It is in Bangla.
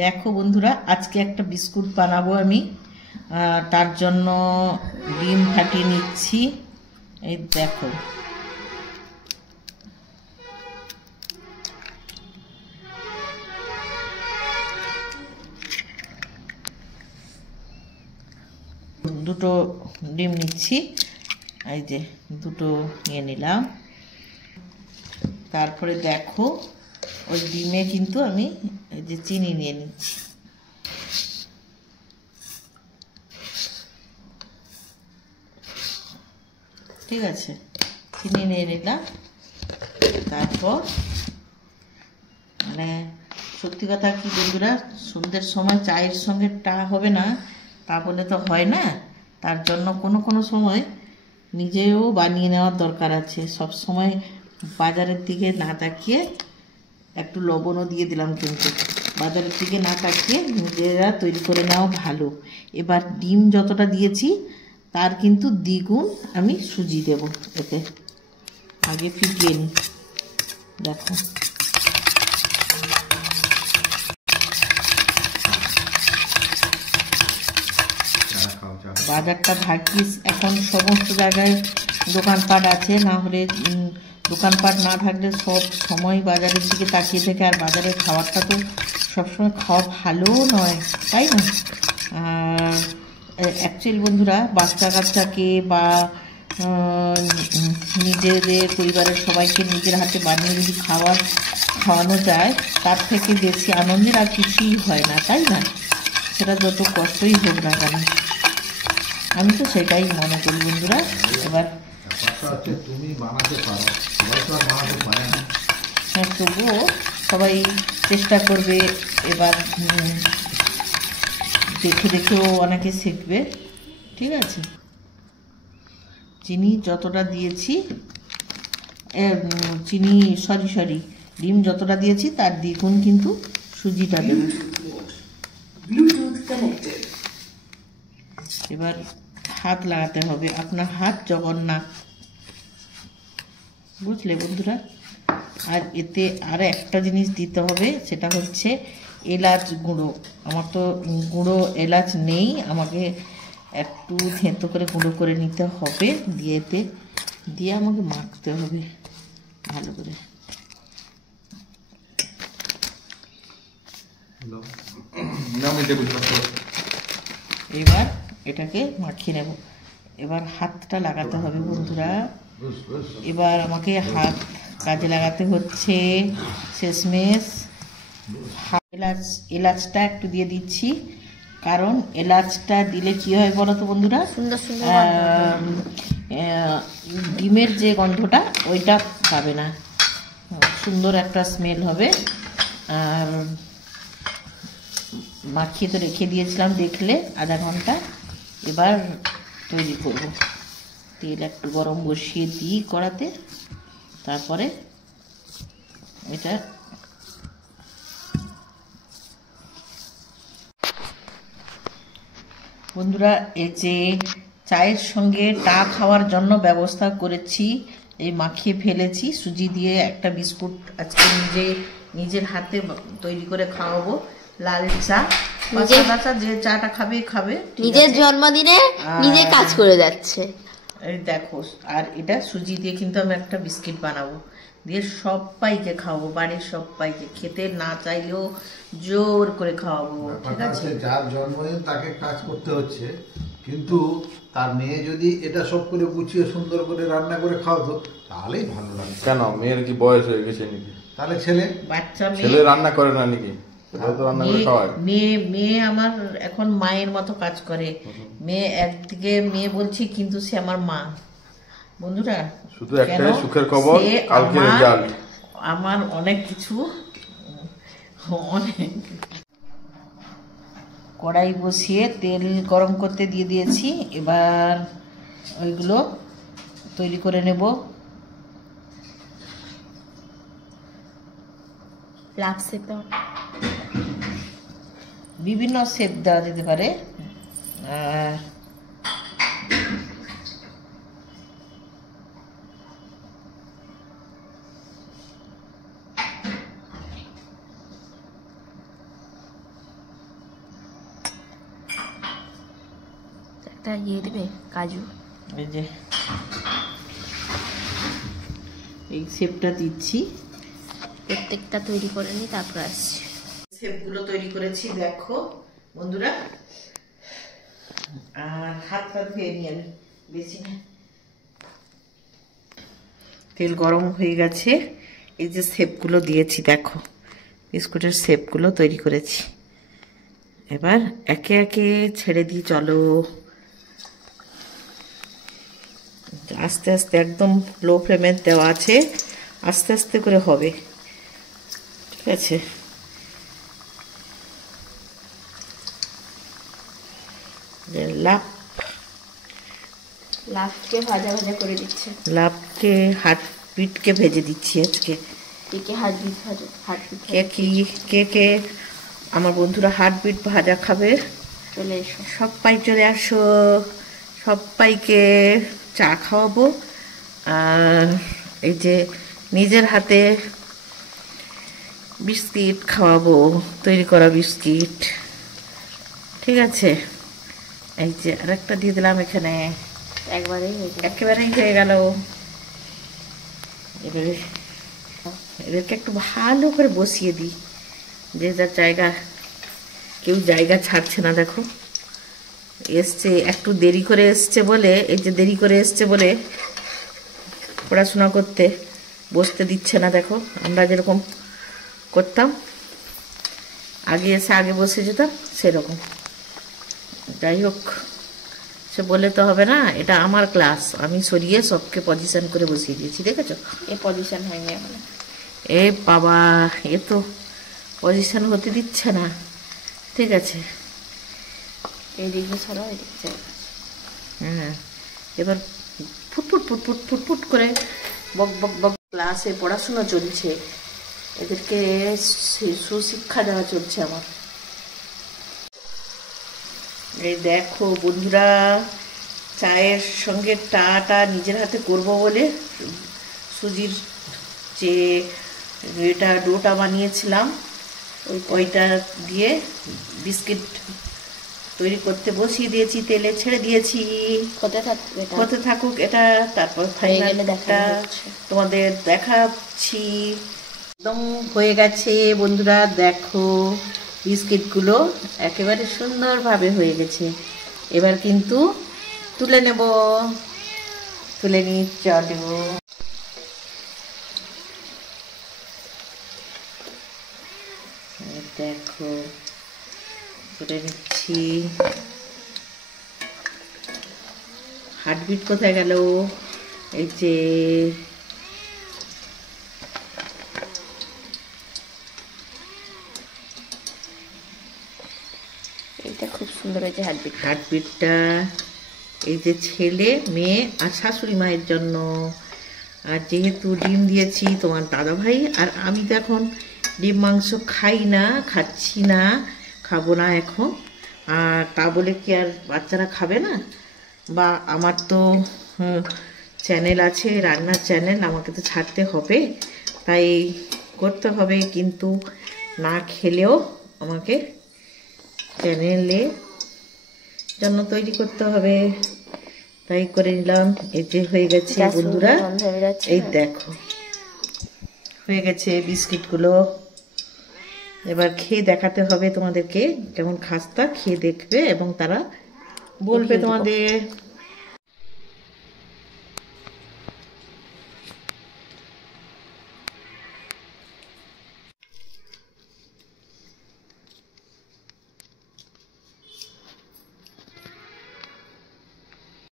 দেখো বন্ধুরা, আজকে একটা বিস্কুট বানাবো আমি। তার জন্য ডিম ফাটিয়ে নিচ্ছি। এই দেখো, দুটো ডিম নিচ্ছি। এই যে দুটো নিয়ে নিলাম। তারপরে দেখো, ওই ডিমে কিন্তু আমি এই যে চিনি নিয়ে নিচ্ছি। ঠিক আছে, চিনি নিয়ে নিলাম। তারপর মানে সত্যি কথা কি বন্ধুরা, সন্ধ্যের সময় চায়ের সঙ্গে টা হবে না তা বলে তো হয় না। তার জন্য কোনো কোনো সময় নিজেও বানিয়ে নেওয়ার দরকার আছে। সব সময় বাজারের দিকে না তাকিয়ে, একটু লবণও দিয়ে দিলাম, কিন্তু বাজারের দিকে না তাকিয়ে নিজেরা তৈরি করে নেওয়া ভালো। এবার ডিম যতটা দিয়েছি তার কিন্তু দ্বিগুণ আমি সুজি দেব এতে। আগে ফিটিয়ে নিই। দেখো, বাজারটা ভাগ্যিস এখন সমস্ত জায়গায় দোকানপাট আছে, না হলে দোকানপাট না থাকলে সব সময় বাজারের দিকে তাকিয়ে থেকে। আর বাজারের খাবারটা তো সবসময় খাওয়া ভালো নয়, তাই না? অ্যাকচুয়ালি বন্ধুরা, বাচ্চা কাচ্চাকে বা নিজেদের পরিবারের সবাইকে নিজের হাতে বানিয়ে যদি খাওয়ানো যায়, তার থেকে বেশি আনন্দের আর কিছুই হয় না, তাই না? সেটা যত কষ্টই হোক না কেন, আমি তো সেটাই মনে করি বন্ধুরা। এবার তুমি বানাতে পারো, সবাই তো আর বানাতে পারে না। হ্যাঁ, তবুও সবাই চেষ্টা করবে। এবার দেখে দেখেও অনেকে শিখবে। ঠিক আছে, চিনি যতটা দিয়েছি, চিনি সরি ডিম যতটা দিয়েছি তার দ্বিগুণ কিন্তু সুজিটা দেব। এবার হাত লাগাতে হবে, আপনার হাত জগন্নাথ, বুঝলে বন্ধুরা? আর এতে আর একটা জিনিস দিতে হবে, সেটা হচ্ছে এলাচ গুঁড়ো। আমার তো গুঁড়ো এলাচ নেই, আমাকে একটু থেঁতো করে গুঁড়ো করে নিতে হবে। দিয়ে আমাকে মাখতে হবে ভালো করে। এবার এটাকে মাখিয়ে নেব। এবার হাতটা লাগাতে হবে বন্ধুরা। এবার আমাকে হাত কাজে লাগাতে হচ্ছে। শেষমেশ এলাচটা একটু দিয়ে দিচ্ছি, কারণ এলাচটা দিলে কি হয় বলো তো বন্ধুরা, ডিমের যে গন্ধটা ওইটা পাবে না, সুন্দর একটা স্মেল হবে। আর মাখিয়ে তো রেখে দিয়েছিলাম দেখলে আধা ঘন্টা। এবার তৈরি করব। তেল একটু গরম বসিয়ে দিই কড়াতে, তারপরে এটা বন্ধুরা, এই যে চায়ের সঙ্গে টা খাওয়ার জন্য ব্যবস্থা করেছি, এই মাখিয়ে ফেলেছি সুজি দিয়ে একটা বিস্কুট। আজকে নিজের হাতে তৈরি করে খাওয়াবো। লাল চা, যে চাটা খাবে, নিজের জন্মদিনে নিজে কাজ করে যাচ্ছে। এই দেখো, আর এটা সুজি দিয়ে কিন্তু আমি একটা বিস্কিট বানাবো, দিয়ে সবাইকে খাওয়াবো, বাড়ির সবাইকে। খেতে না চাইলেও জোর করে খাওয়াবো। ঠিক আছে, যার জন্মদিন তাকে কাজ করতে হচ্ছে, কিন্তু তার মেয়ে যদি এটা সব করে গুছিয়ে সুন্দর করে রান্না করে খাওয়াতো তাহলেই ভালো লাগতো। কেন, মেয়ের কি বয়স হয়ে গেছে নাকি? তাহলে ছেলে রান্না করে না নাকি? মেয়ে আমার এখন মায়ের মতো কাজ করে। মেয়ে একদিকে মেয়ে বলছি, কিন্তু সে আমার মা বন্ধুরা। শুধু একটাই সুখের খবর, কালকে রেজাল্ট। আমার অনেক কিছু, অনেক। কড়াই বসিয়ে তেল গরম করতে দিয়ে দিয়েছি। এবার ওইগুলো তৈরি করে নেব। বিভিন্ন শেপ দেওয়া যেতে পারে। একটা দেবে কাজু। এই যে এই শেপটা দিচ্ছি, প্রত্যেকটা তৈরি করে নি, তারপর আসছি। শেপগুলো তৈরি করেছি দেখো বন্ধুরা। আর হাত পা ধুয়ে নিই আমি, বেশি না। তেল গরম হয়ে গেছে, এই যে শেপগুলো দিয়েছি দেখো, বিস্কুটের শেপগুলো তৈরি করেছি। এবার একে একে ছেড়ে দিই, চলো। আস্তে আস্তে, একদম লো ফ্লেমে দেওয়া আছে, আস্তে আস্তে করে হবে, ঠিক আছে? লাভকে ভাজা ভাজা করে দিচ্ছে। লাভকে হার্টবিটকে ভেজে দিচ্ছি আজকে। কে হার্টবিট ভাজা, হার্টবিট কে আমার বন্ধুরা হার্টবিট ভাজা খাবে, চলে এসো। সবাই চলে আসো, সবাইকে চা খাওয়াবো। আর এই যে নিজের হাতে বিস্কিট খাওয়াবো, তৈরি করা বিস্কিট, ঠিক আছে? এই যে আরেকটা দিয়ে দিলাম এখানে, একেবারেই হয়ে গেল। এবারে এদেরকে একটু ভালো করে বসিয়ে দিই, যে যার জায়গা, কেউ জায়গা ছাড়ছে না। দেখো এসছে, একটু দেরি করে এসছে বলে, এই যে দেরি করে এসছে বলে পড়াশোনা করতে বসতে দিচ্ছে না। দেখো আমরা যেরকম করতাম আগে, এসে আগে বসে যেতাম সেরকম। যাই হোক, সে বলে তো হবে না, এটা আমার ক্লাস, আমি সরিয়ে সবকে পজিশন করে বসিয়ে দিয়েছি, দেখেছো? এ পজিশন হয়নি এখন। এ বাবা, এ তো পজিশন হতে দিচ্ছে না, ঠিক আছে? এই দিকে ছাড়াও, এই দিকে যাই। হ্যাঁ, এবার ফুটফুট ফুটফুট ফুটফুট করে বক বক বক ক্লাসে পড়াশোনা চলছে, এদেরকে সুশিক্ষা দেওয়া চলছে আমার। এই দেখো বন্ধুরা, চায়ের সঙ্গে টাটা নিজের হাতে করব বলে সুজির যে এটা ডোটা বানিয়েছিলাম, ওইটা দিয়ে বিস্কিট তৈরি করতে বসিয়ে দিয়েছি, তেলে ছেড়ে দিয়েছি, হতে থাকুক এটা। তারপর ফাইনাল তোমাদের দেখাচ্ছি। একদম হয়ে গেছে বন্ধুরা, দেখো বিস্কিটগুলো একেবারে সুন্দরভাবে হয়ে গেছে। এবার কিন্তু তুলে নেব, তুলে নিয়ে চলো। দেখো তুলে নিচ্ছি। হার্টবিট কোথায় গেল? এই যে এটা খুব সুন্দর হয়েছে হার্টবিটটা। এই যে ছেলে, মেয়ে আর শাশুড়ি মায়ের জন্য। আর যেহেতু ডিম দিয়েছি তোমার দাদা ভাই আর আমি তো এখন ডিম মাংস খাই না, খাচ্ছি না, খাবো না এখন। আর তা বলে কি আর বাচ্চারা খাবে না? বা আমার তো চ্যানেল আছে, রান্নার চ্যানেল, আমাকে তো ছাড়তে হবে, তাই করতে হবে। কিন্তু না খেলেও আমাকে চ্যানেলে জন্য তৈরি করতে হবে, তাই করে নিলাম। এই যে হয়ে গেছে বন্ধুরা, এই দেখো হয়ে গেছে বিস্কিটগুলো। এবার খেয়ে দেখাতে হবে তোমাদেরকে, কেমন খাস্তা, খেয়ে দেখবে এবং তারা বলবে তোমাদের।